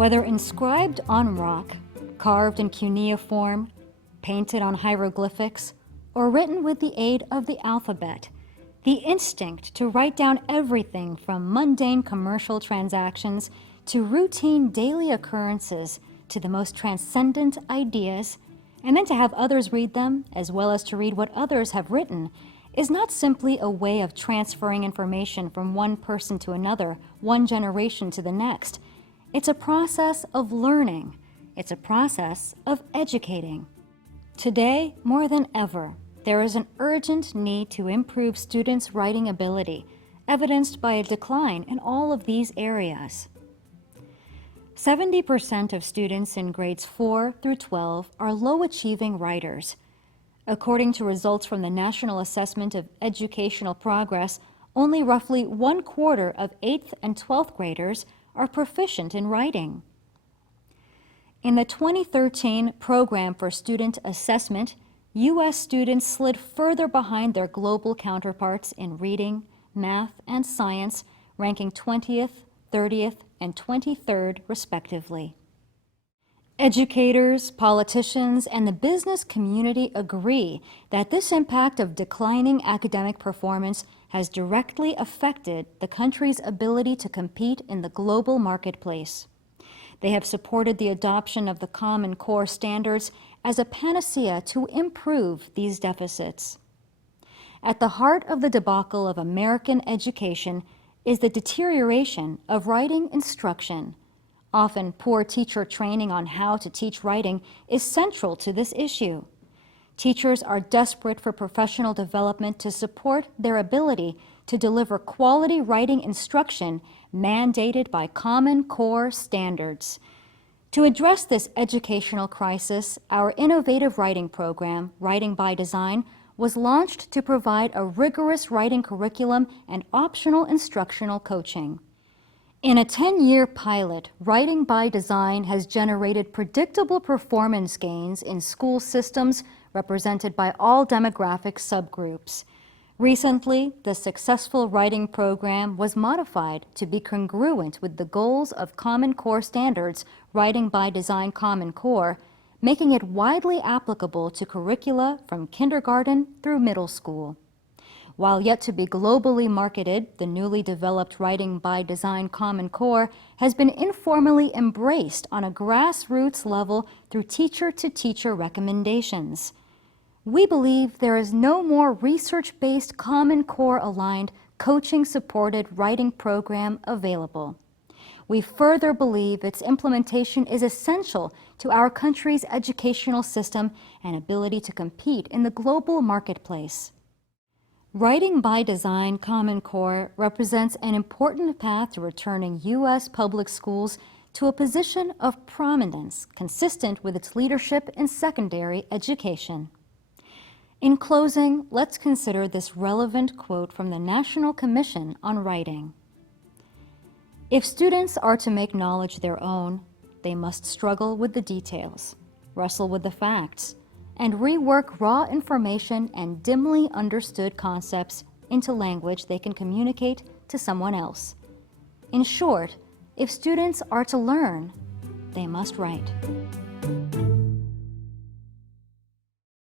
Whether inscribed on rock, carved in cuneiform, painted on hieroglyphics, or written with the aid of the alphabet, the instinct to write down everything from mundane commercial transactions to routine daily occurrences to the most transcendent ideas, and then to have others read them, as well as to read what others have written, is not simply a way of transferring information from one person to another, one generation to the next. It's a process of learning. It's a process of educating. Today, more than ever, there is an urgent need to improve students' writing ability, evidenced by a decline in all of these areas. 70% of students in grades 4 through 12 are low-achieving writers. According to results from the National Assessment of Educational Progress, only roughly 1/4 of 8th and 12th graders are proficient in writing. In the 2013 Program for Student Assessment, U.S. students slid further behind their global counterparts in reading, math, and science, ranking 20th, 30th, and 23rd, respectively. Educators, politicians, and the business community agree that this impact of declining academic performance has directly affected the country's ability to compete in the global marketplace. They have supported the adoption of the Common Core standards as a panacea to improve these deficits. At the heart of the debacle of American education is the deterioration of writing instruction. Often, poor teacher training on how to teach writing is central to this issue. Teachers are desperate for professional development to support their ability to deliver quality writing instruction mandated by Common Core standards. To address this educational crisis, our innovative writing program, Writing by Design, was launched to provide a rigorous writing curriculum and optional instructional coaching. In a 10-year pilot, Writing by Design has generated predictable performance gains in school systems represented by all demographic subgroups. Recently, the successful writing program was modified to be congruent with the goals of Common Core standards, Writing by Design Common Core, making it widely applicable to curricula from kindergarten through middle school. While yet to be globally marketed, the newly developed Writing by Design Common Core has been informally embraced on a grassroots level through teacher-to-teacher recommendations. We believe there is no more research-based Common Core-aligned, coaching-supported writing program available. We further believe its implementation is essential to our country's educational system and ability to compete in the global marketplace. Writing by Design Common Core represents an important path to returning U.S. public schools to a position of prominence consistent with its leadership in secondary education. In closing, let's consider this relevant quote from the National Commission on Writing. If students are to make knowledge their own, they must struggle with the details, wrestle with the facts, and rework raw information and dimly understood concepts into language they can communicate to someone else. In short, if students are to learn, they must write.